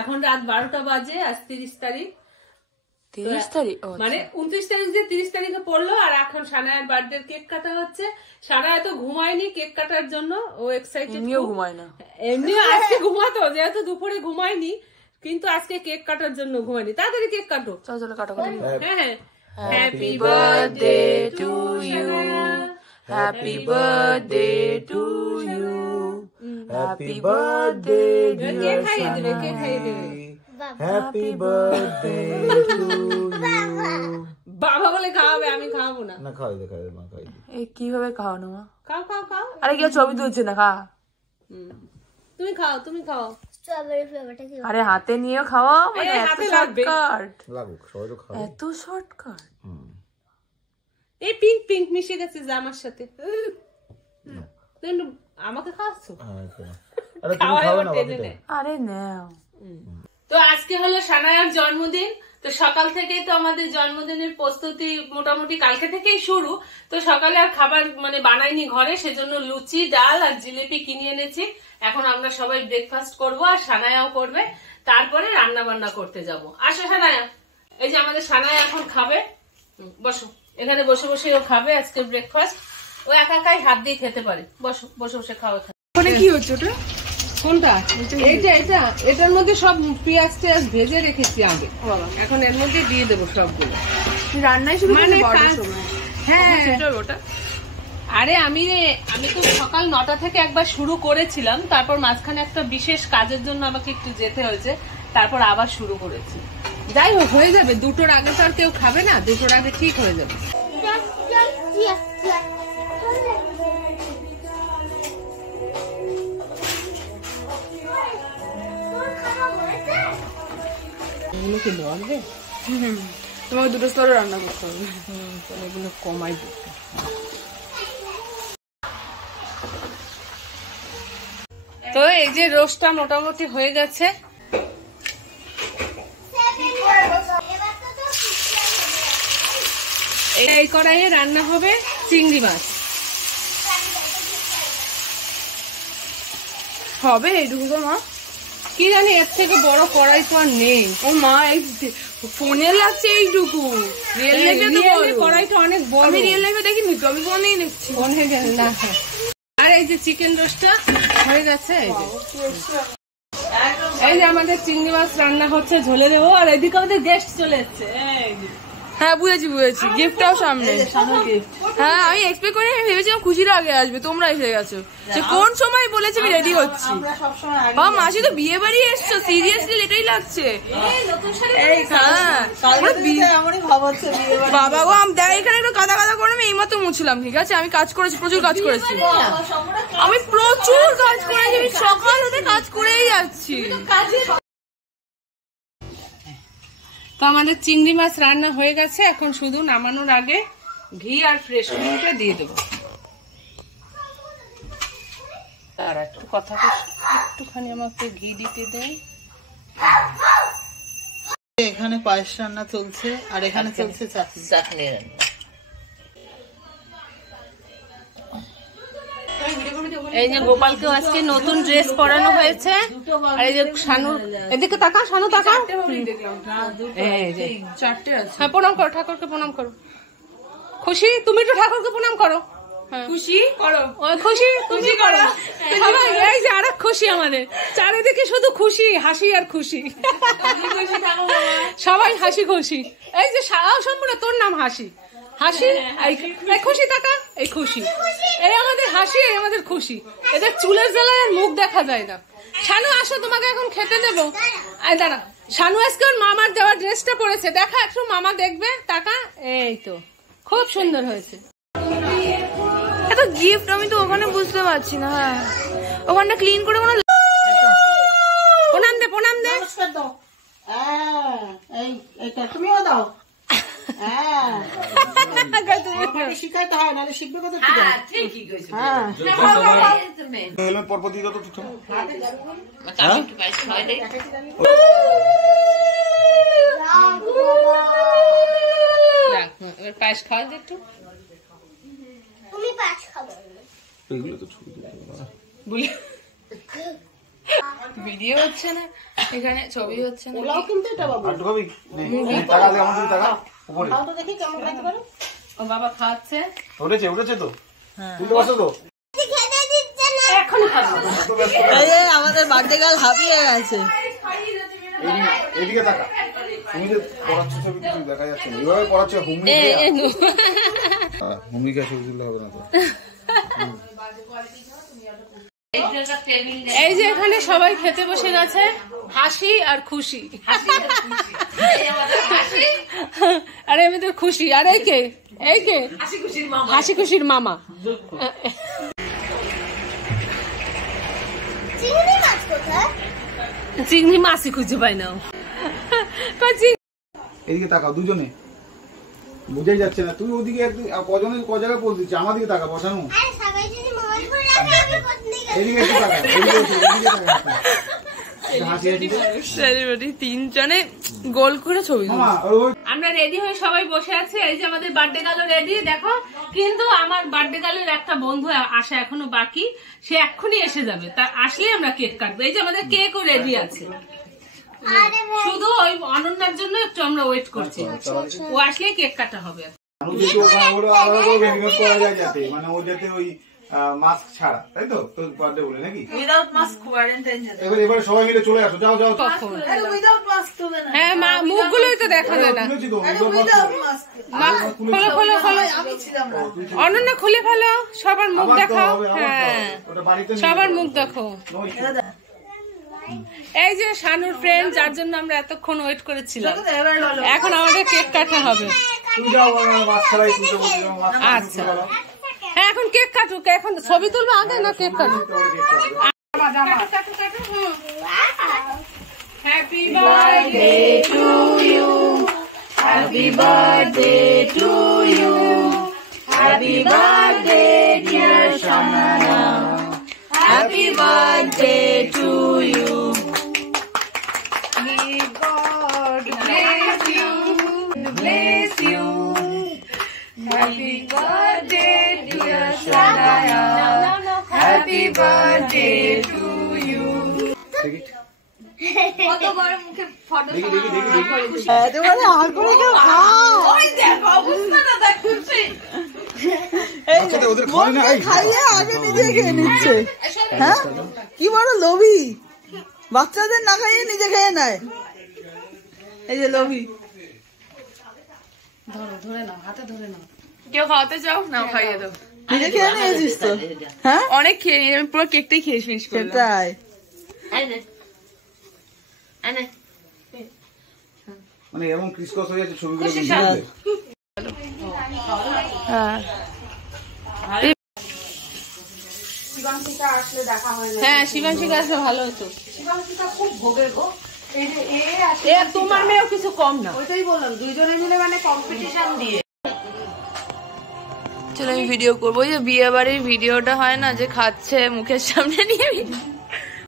এখন রাত 12টা বাজে, আজ 30 তারিখ। 30 তারিখ মানে 29 তারিখ যে 30 তারিখে পড়লো। আর এখন সানায়ার বার্থডে কেক কাটা হচ্ছে। সানায়া তো ঘুমায়নি কেক কাটার জন্য, ও এক্সাইটেড। এমনিও ঘুমায় না, এমনিও আজকে ঘুমাতো, যেহেতু দুপুরে ঘুমায়নি, কিন্তু আজকে কেক কাটার জন্য ঘুমায়নি। তাড়াতাড়ি কেক কাটো। চলো কাটো। হ্যাঁ, happy birthday to you, happy birthday to you, happy birthday dear happy birthday to you. বাবা বলে খাওয়াবে, আমি খাওয়াবো না। না খাওয়াই দে, খাওয়াই দে মা, খাওয়াই দে। এই কিভাবে খাওয়ানো মা? খাও খাও খাও। আরে কেউ ছবি তুলছে না, খা। তুমি খাও, তুমি খাও। স্ট্রবেরি ফ্লেভারটা কি? আরে হাতে নিয়ে খাওয়া, মানে এত হাতে লাগবে। শর্টকাট, লাগুক, সবাই তো খাবে। এত শর্টকাট। এই পিঙ্ক পিঙ্ক মিশে গেছে জামার সাথে। তুমি আমাকে খাওয়াচ্ছো? আরে তুমি খাও না বাকি। আরে নাও। তো আজকে হলো সানায়ার জন্মদিন। তো সকাল থেকেই তো আমাদের জন্মদিনের প্রস্তুতি মোটামুটি কালকে থেকেই শুরু। তো সকালে আর খাবার মানে বানাইনি ঘরে, সেজন্য লুচি, ডাল আর জিলিপি কিনে এনেছি। এখন আমরা সবাই ব্রেকফাস্ট করব, আর সানায়াও করবে। তারপরে রান্না বান্না করতে যাব। আসো সানায়া, এই যে আমাদের সানায়া এখন খাবে। বসো, এখানে বসে বসে ও খাবে আজকে ব্রেকফাস্ট। ও একা একাই হাত দিয়ে খেতে পারে। বসো, বসে বসে খাওয়া। ওখানে কি হচ্ছে ওটা? কোনটা? এটা এটার মধ্যে সব পেঁয়াজ টেয়াজ ভেজে রেখেছি আগে। এখন এর মধ্যে দিয়ে দেবো সবগুলো। রান্নায় শুরু মানে সময়। হ্যাঁ ওটা আরে আমি তো সকাল 9টা থেকে একবার শুরু করেছিলাম, তারপর মাঝখানে একটা বিশেষ কাজের জন্য আমাকে একটু যেতে হয়েছে, তারপর আবার শুরু করেছি। যাই হোক, হয়ে যাবে। 2টোর আগে তো আর কেউ খাবে না, 2টোর আগে ঠিক হয়ে যাবে। এগুলোকে লাগবে, তোমাকে 2টো স্তরে রান্না করতে হবে। এগুলো কমাই দিতে। তো এই যে রোস্টটা মোটামুটি হয়ে গেছে। এই কড়াইয়ে রান্না হবে চিংড়ি মাছ। হবে এইটুকু তো মা? কি জানি, এর থেকে বড় কড়াই তো আর নেই। ও মা, এই ফোনে লাগছে এইটুকু, রিয়েল লাইফে তো কড়াইটা অনেক বড়। আমি রিয়েল লাইফে দেখিনি তো, আমি ফোনেই দেখছি। ফোনে গেল না। আর এই যে চিকেন রোস্টটা হয়ে গেছে। এই যে আমাদের চিংড়ি মাছ রান্না হচ্ছে, ঝোলে দেবো। আর এদিকে আমাদের গেস্ট চলে এসছে। হ্যাঁ বুঝেছি, গিফটটাও সামনে। হ্যাঁ আমি এক্সপেক্ট করি, আমি ভেবেছিলাম খুশির আগে আসবে, তোমরা এসে গেছো। যে কোন সময় বলেছে আমি রেডি হচ্ছি। মাসি তো বিয়ে বাড়ি এসছো, সিরিয়াসলি এটাই লাগছে। বাবা গো, দেখ এখানে একটু কাদা কাদা করে আমি এইমাত্র মুছলাম, ঠিক আছে? আমি কাজ করেছি, প্রচুর কাজ করেছি। আমি প্রচুর কাজ করেছি, আমি সকাল হতে কাজ করেই যাচ্ছি। তো আমাদের চিংড়ি মাছ রান্না হয়ে গেছে। এখন শুধু নামানোর আগে ঘি আর ফ্রেশ ক্রিমটা দিয়ে দেবো। আর একটু কথা একটুখানি আমাকে ঘি দিতে দেয়। এখানে পায়েস রান্না চলছে, আর এখানে চলছে চাটনি রান্না। এই যে গোপালকেও আজকে নতুন ড্রেস পরানো হয়েছে। আর এই যে শানু, এদিকে তাকা, শানু তাকা। হ্যাঁ, প্রণাম করো, ঠাকুরকে প্রণাম করো। খুশি, তুমি একটু ঠাকুরকে প্রণাম করো। খুশি করো, খুশি খুশি করো সবাই। এই যে আরেক খুশি, আমাদের চারিদিকে শুধু খুশি, হাসি আর খুশি। সবাই হাসি খুশি। এই যে সম্পূর্ণ তোর নাম হাসি। হাসি, এই খুশি টাকা, এই খুশি, এই আমাদের হাসি, এই আমাদের খুশি। এদের চুলের জ্বালায় আর মুখ দেখা যায় না। শানু আসো, তোমাকে এখন খেতে দেবো। দাঁড়া, শানু আজকে ওর মামার দেওয়া ড্রেসটা পরেছে, দেখা একটু, মামা দেখবে। টাকা, এই তো খুব সুন্দর হয়েছে। এত গিফট আমি তো ওখানে বুঝতে পারছি না। হ্যাঁ, ওখানটা ক্লিন করে কোনো প্রণাম দে, প্রণাম দে। তুমিও দাও। শিখাইতে হয়, নাহলে শিখবে কোথা থেকে? পরপর দিয়ে দাও তো। এবার পায়েস খাওয়া দে একটু। তুমি পাঁচ খাবে। এগুলো তো ছবি দিতে হবে। বলি ভিডিও হচ্ছে না এখানে, ছবি হচ্ছে না। আর একটু খাবি? নে, টাকা দে, আমার দিকে টাকা। উপরে। ও বাবা খাচ্ছে, উঠেছে তো? তুই তো বসো তো? এখনই খাবো। এত ব্যস্ত। এই যে আমাদের বার্থডে গার্ল হাবিয়ে গেছে। এদিকে টাকা। তুমি যে পড়াচ্ছ ছবি কিছু দেখা যাচ্ছে না। এভাবে পড়াচ্ছ ভূমিকা ছবি তুললে হবে না তো। এই যে এখানে সবাই খেতে বসে গেছে, হাসি আর খুশি। আর এমনিতে খুশি। আর এই কে হাসি খুশির মামা। চিংড়ি মাছই খুঁজে পাই না। এদিকে তাকাও দুজনে, বুঝাই যাচ্ছে না। তুই ওদিকে কজনের ক জায়গায় পোজ দিচ্ছে, আমার দিকে তাকা বসানো। এদিকে একটু তাকা, এদিকে তাকা। তিনজনে গোল করে ছবি তুলছে। আমরা রেডি হয়ে সবাই বসে আছি। এই যে আমাদের বার্থডে গার্ল রেডি দেখো, কিন্তু আমার বার্থডে গার্লের একটা বন্ধু আসা এখনো বাকি, সে এক্ষুনি এসে যাবে। তা আসলে আমরা কেক কাটবো। এই যে আমাদের কেকও রেডি আছে, শুধু ওই অনন্যার জন্য একটু আমরা ওয়েট করছি, ও আসলেই কেক কাটা হবে। মানে ও যাতে ওই মাস্ক ছাড়া, তাই তো তোর বার্থডে বলে নাকি? উইদাউট মাস্ক কোয়ারেন্টাইন যেতে। এবারে সবাই মিলে চলে আসো, যাও যাও। উইদাউট মাস্ক তো না। হ্যাঁ মা, মুখগুলোই তো দেখা যায় না। Without mask. খোলো খোলো খোলো, আমি ছিলাম না। অনন্যা খুলে ফেলো, সবার মুখ দেখাও। হ্যাঁ সবার মুখ দেখো। এই যে শানুর ফ্রেন্ড, যার জন্য আমরা এতক্ষণ ওয়েট করেছিলাম, এখন আমাদের কেক কাটা হবে। আচ্ছা হ্যাঁ, এখন কেক কাটুক। এখন ছবি তুলবো আগে না কেক কাটুক? Happy birthday to you, happy birthday to you, happy birthday dear Shana, happy birthday to you. May God bless you, bless you. Happy birthday dear Shanaya, happy birthday to you. কত বড় মুখে ফটো খাইয়ে আগে নিজে খেয়ে নিচ্ছে। হ্যাঁ কি বড় লোভী, বাচ্চাদের না খাইয়ে নিজে খেয়ে নেয়। এই যে লোভী। ধরে নাও, হাতে ধরে নাও। কেউ খাওয়াতে চাও না, খাইয়ে দাও। নিজে খেয়ে নিয়েছিস তো? হ্যাঁ অনেক খেয়ে নিয়ে আমি পুরো কেকটাই খেয়ে ফিনিশ করলাম। সেটাই। মানে এমন ক্রিসকস হয়ে যাচ্ছে ছবিগুলো। হ্যাঁ শিবাংশিকা আসলে ভালো হতো। তোমার মেয়েও কিছু কম না। ওইটাই বললাম, দুইজনে মিলে মানে কম্পিটিশন দিয়ে। চলো আমি ভিডিও করবো। ওই যে বিয়ে বাড়ির ভিডিওটা হয় না, যে খাচ্ছে মুখের সামনে নিয়ে